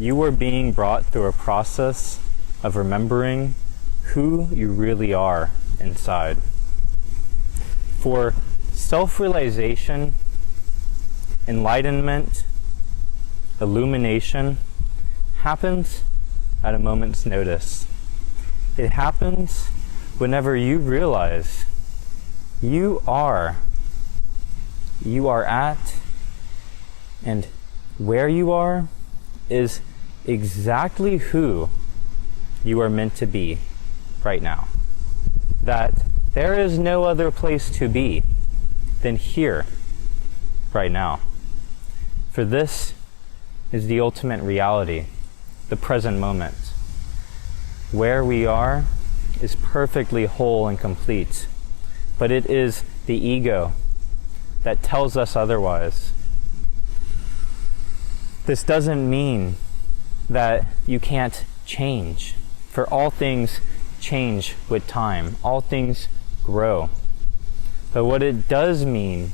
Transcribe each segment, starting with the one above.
You are being brought through a process of remembering who you really are inside. For self-realization, enlightenment, illumination happens at a moment's notice. It happens whenever you realize you are at, and where you are is exactly who you are meant to be right now. That there is no other place to be than here, right now. For this is the ultimate reality, the present moment. Where we are is perfectly whole and complete, but it is the ego that tells us otherwise. This doesn't mean that you can't change, for all things change with time. All things grow. But what it does mean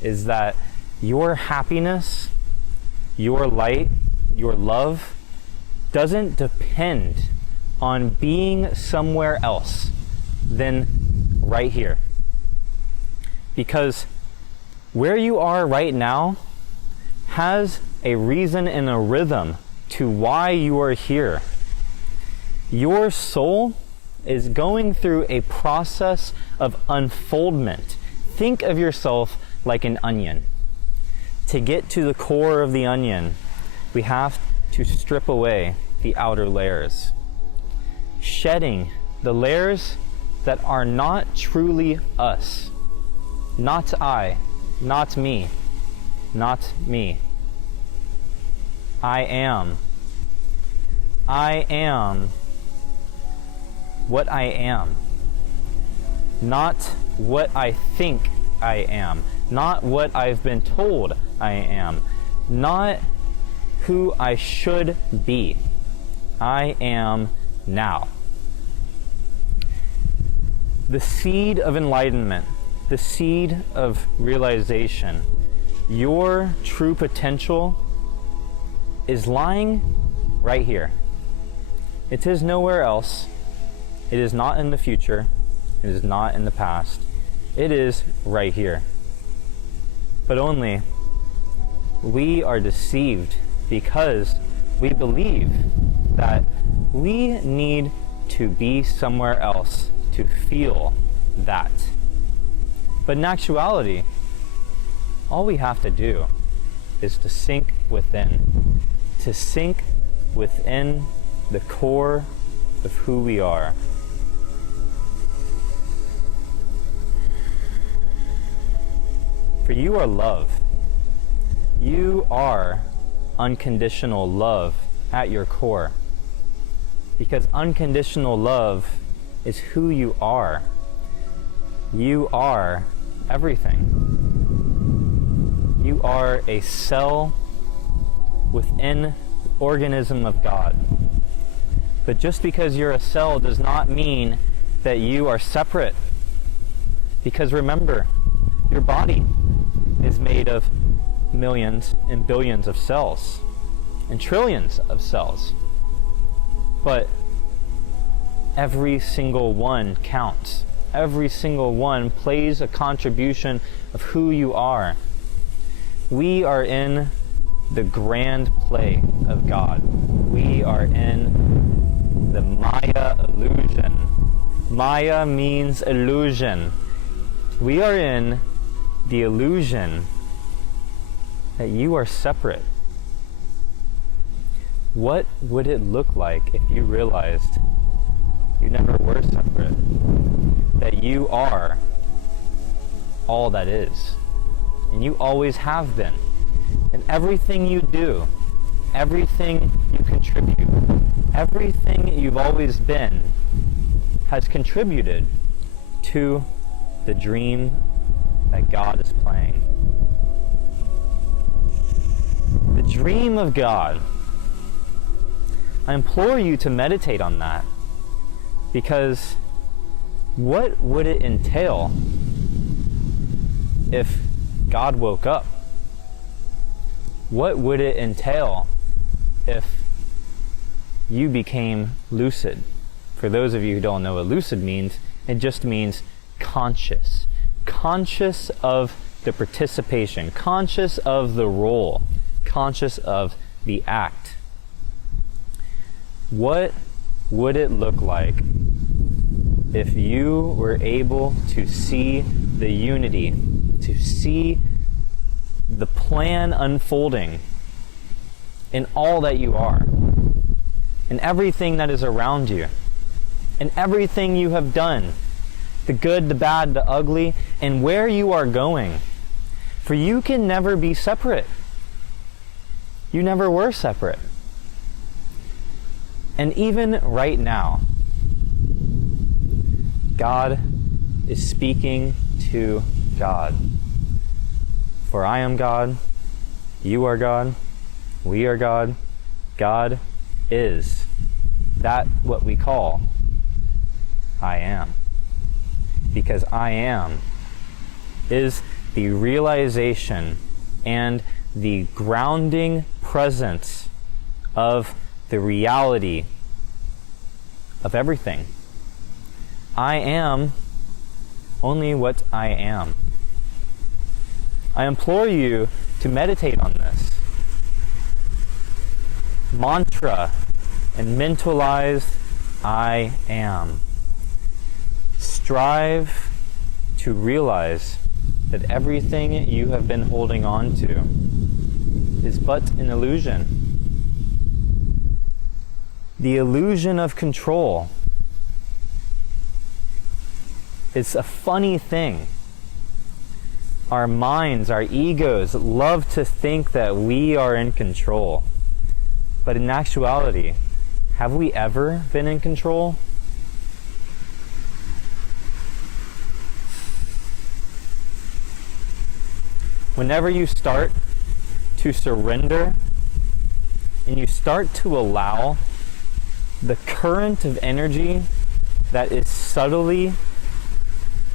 is that your happiness, your light, your love doesn't depend on being somewhere else than right here. Because where you are right now has a reason and a rhythm to why you are here. Your soul is going through a process of unfoldment. Think of yourself like an onion. To get to the core of the onion, we have to strip away the outer layers, shedding the layers that are not truly us. Not I, not me, not me. I am. I am what I am. Not what I think I am. Not what I've been told I am. Not who I should be. I am now. The seed of enlightenment, the seed of realization, your true potential is lying right here. It is nowhere else. It is not in the future. It is not in the past. It is right here. But only we are deceived because we believe that we need to be somewhere else to feel that. But in actuality, all we have to do is to sink within. To sink within the core of who we are. For you are love. You are unconditional love at your core. Because unconditional love is who you are. You are everything. You are a cell within the organism of God. But just because you're a cell does not mean that you are separate. Because remember, your body is made of millions and billions of cells and trillions of cells. But every single one counts. Every single one plays a contribution of who you are. We are in the grand play of God. We are in the Maya illusion. Maya means illusion. We are in the illusion that you are separate. What would it look like if you realized you never were separate? That you are all that is. And you always have been. And everything you do, everything you contribute, everything you've always been has contributed to the dream that God is playing. The dream of God. I implore you to meditate on that, because what would it entail if God woke up? What would it entail if you became lucid. For those of you who don't know what lucid means, it just means conscious. Conscious of the participation, conscious of the role, conscious of the act. What would it look like if you were able to see the unity, to see the plan unfolding in all that you are, in everything that is around you, in everything you have done, the good, the bad, the ugly, and where you are going? For you can never be separate. You never were separate. And even right now, God is speaking to God. For I am God, you are God, we are God. God is that what we call I am. Because I am is the realization and the grounding presence of the reality of everything. I am only what I am. I implore you to meditate on this. Mantra and mentalize I am. Strive to realize that everything you have been holding on to is but an illusion. The illusion of control. It's a funny thing. Our minds, our egos love to think that we are in control. But in actuality, have we ever been in control? Whenever you start to surrender and you start to allow the current of energy that is subtly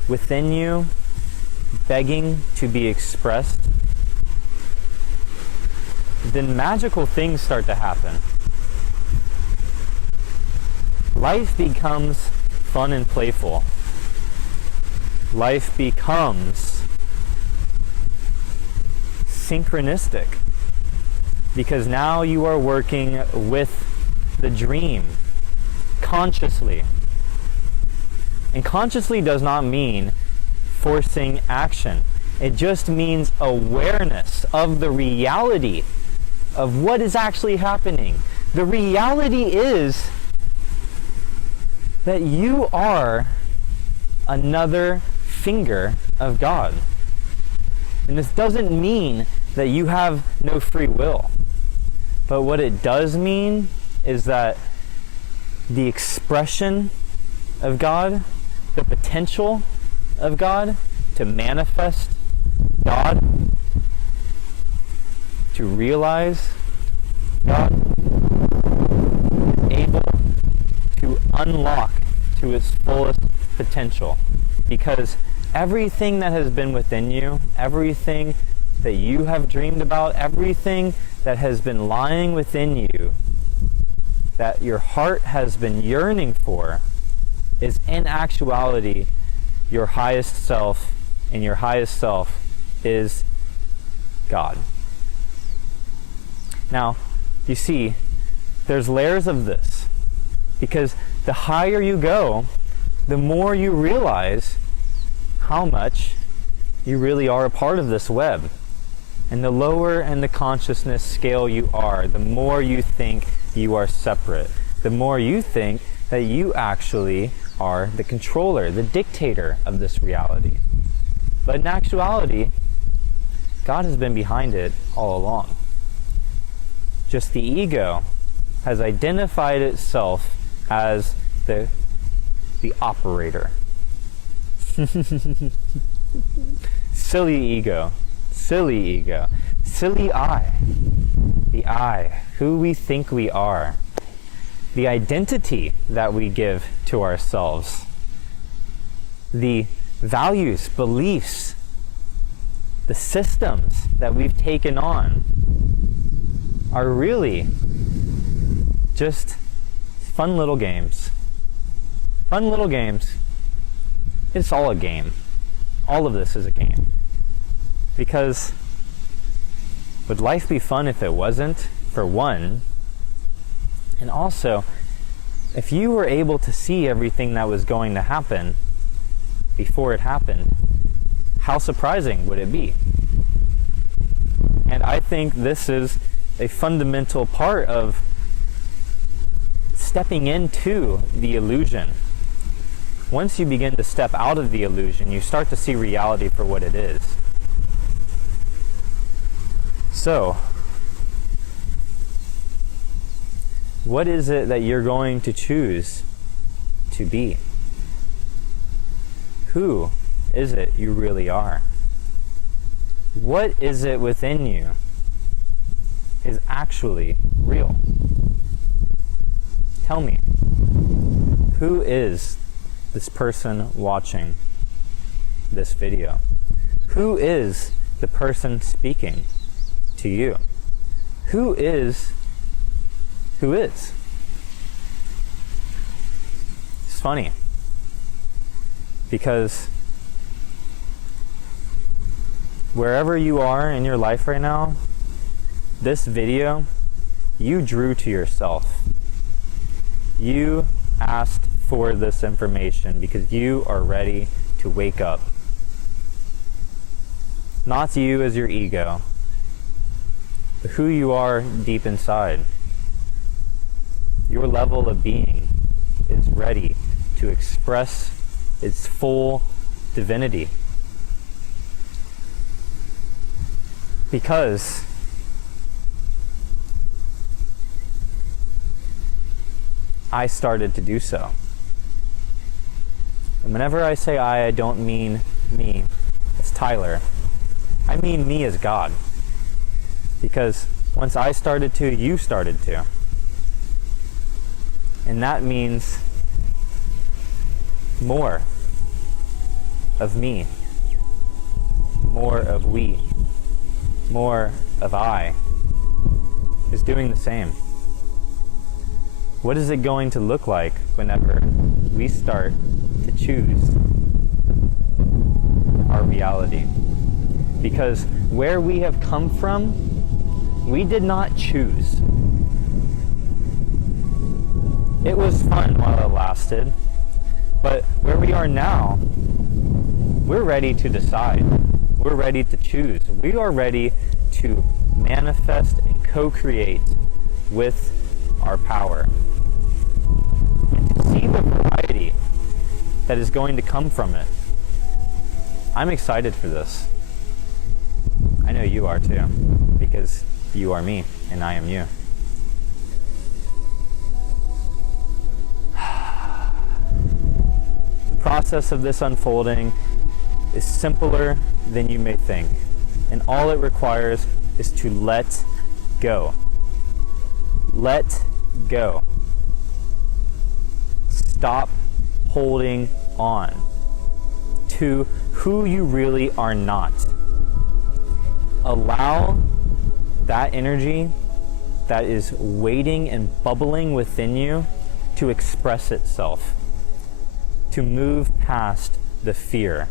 within you, begging to be expressed, then magical things start to happen. Life becomes fun and playful. Life becomes synchronistic, because now you are working with the dream consciously. And consciously does not mean forcing action. It just means awareness of the reality of what is actually happening. The reality is that you are another finger of God. And this doesn't mean that you have no free will. But what it does mean is that the expression of God, the potential of God to manifest God, to realize God, is able to unlock to its fullest potential. Because everything that has been within you, everything that you have dreamed about, everything that has been lying within you, that your heart has been yearning for, is in actuality your highest self, and your highest self is God. Now, you see, there's layers of this, because the higher you go, the more you realize how much you really are a part of this web. And the lower in the consciousness scale you are, the more you think you are separate. The more you think that you actually are the controller, the dictator of this reality. But in actuality, God has been behind it all along. Just the ego has identified itself as the operator. Silly ego. Silly ego. Silly I. The I. Who we think we are. The identity that we give to ourselves. The values, beliefs, the systems that we've taken on are really just fun little games. Fun little games. It's all a game. All of this is a game. Because would life be fun if it wasn't, for one? And also, if you were able to see everything that was going to happen before it happened, how surprising would it be? And I think this is a fundamental part of stepping into the illusion. Once you begin to step out of the illusion, you start to see reality for what it is. So, what is it that you're going to choose to be? Who is it you really are? What is it within you is actually real? Tell me, who is this person watching this video? Who is the person speaking to you? Who is? It's funny because wherever you are in your life right now, this video you drew to yourself. You asked for this information because you are ready to wake up. Not you as your ego, but who you are deep inside. Your level of being is ready to express its full divinity. Because I started to do so. And whenever I say I don't mean me, it's Tyler. I mean me as God. Because once I started to, you started to. And that means more of me, more of we, more of I is doing the same. What is it going to look like whenever we start to choose our reality? Because where we have come from, we did not choose. It was fun while it lasted, but where we are now, we're ready to decide. We're ready to choose. We are ready to manifest and co-create with our power. And to see the variety that is going to come from it. I'm excited for this. I know you are too, because you are me and I am you. The process of this unfolding is simpler than you may think, and all it requires is to let go. Let go. Stop holding on to who you really are not. Allow that energy that is waiting and bubbling within you to express itself, to move past the fear.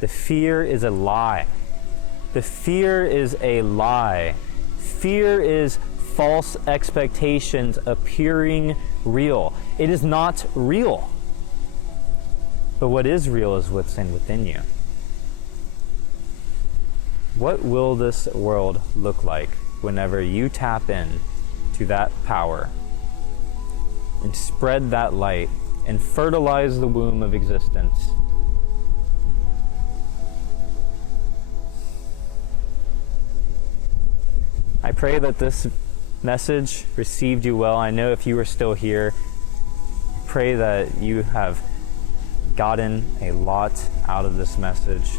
The fear is a lie. The fear is a lie. Fear is false expectations appearing real. It is not real. But what is real is what's within you. What will this world look like whenever you tap in to that power and spread that light and fertilize the womb of existence? I pray that this message received you well. I know if you are still here, I pray that you have gotten a lot out of this message.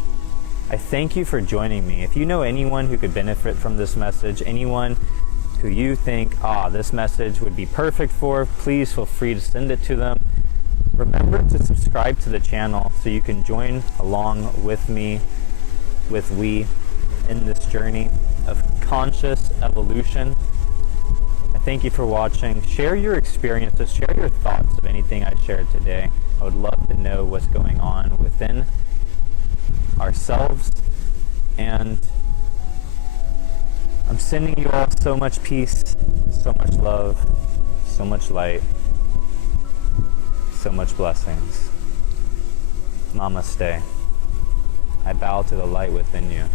I thank you for joining me. If you know anyone who could benefit from this message, anyone who you think, this message would be perfect for, please feel free to send it to them. Remember to subscribe to the channel so you can join along with me, with we, in this journey of conscious evolution. I Thank you for watching. Share your experiences, share your thoughts of anything I shared today. I would love to know what's going on within ourselves. And I'm sending you all so much peace, so much love, so much light, so much blessings. Namaste. I bow to the light within you.